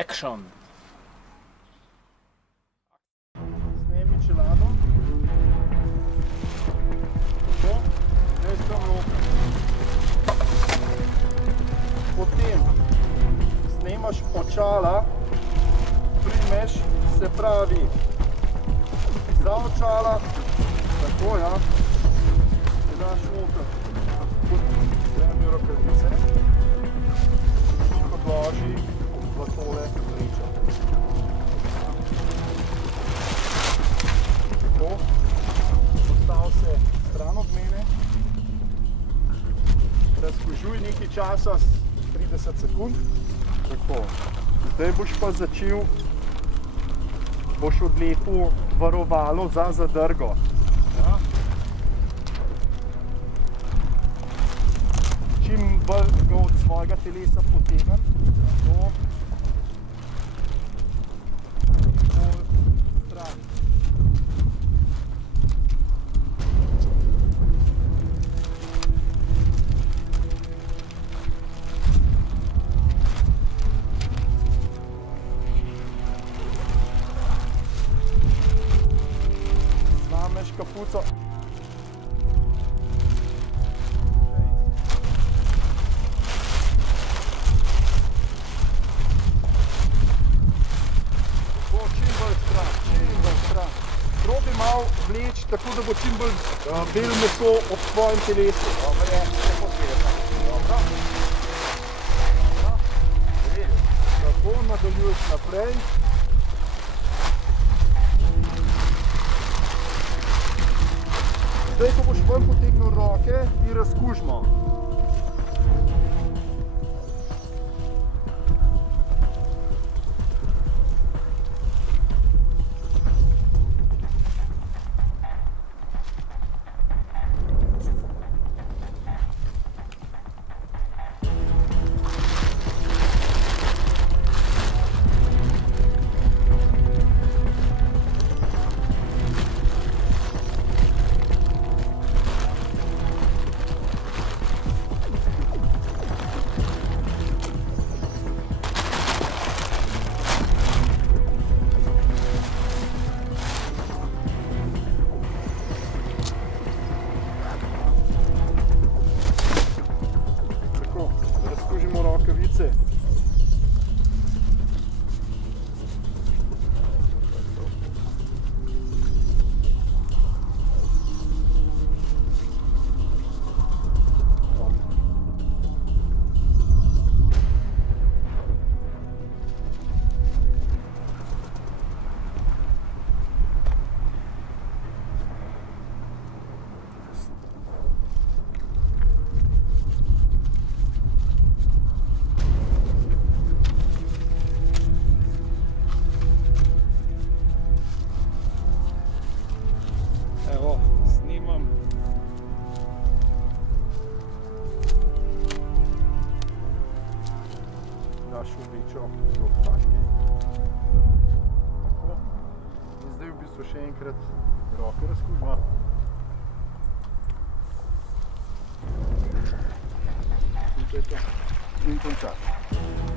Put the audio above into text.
Action! Snemi čelado. Tako, zdaj sem roke. Potem snemaš očala, primeš, se pravi, za očala, tako ja, ti daš noter. Zdaj rokavice in podloži v tole vrečo. Tako, postav se stran od mene, razkužuj nekaj časa, 30 sekund. Tako, zdaj boš pa začel, boš odlepil varovalo za zadrgo. Ja. Čim bolj ga od svojega telesa potegnem, tako, in bolj stran. Snameš kapuco. Probi malo vleči, tako da bo čim bolj belo meso ob tvojem telesu. Dobre, se posveda. Dobro. Tako, nadaljuješ naprej. Zdaj, ko boš ven potegnil roke, ti razkužimo. Razkužimo rokavice. Evo, snimam. Daš vrečo do taške. Tako. In zdaj v bistvu še enkrat roke razkužimo. In to je to. In končaš.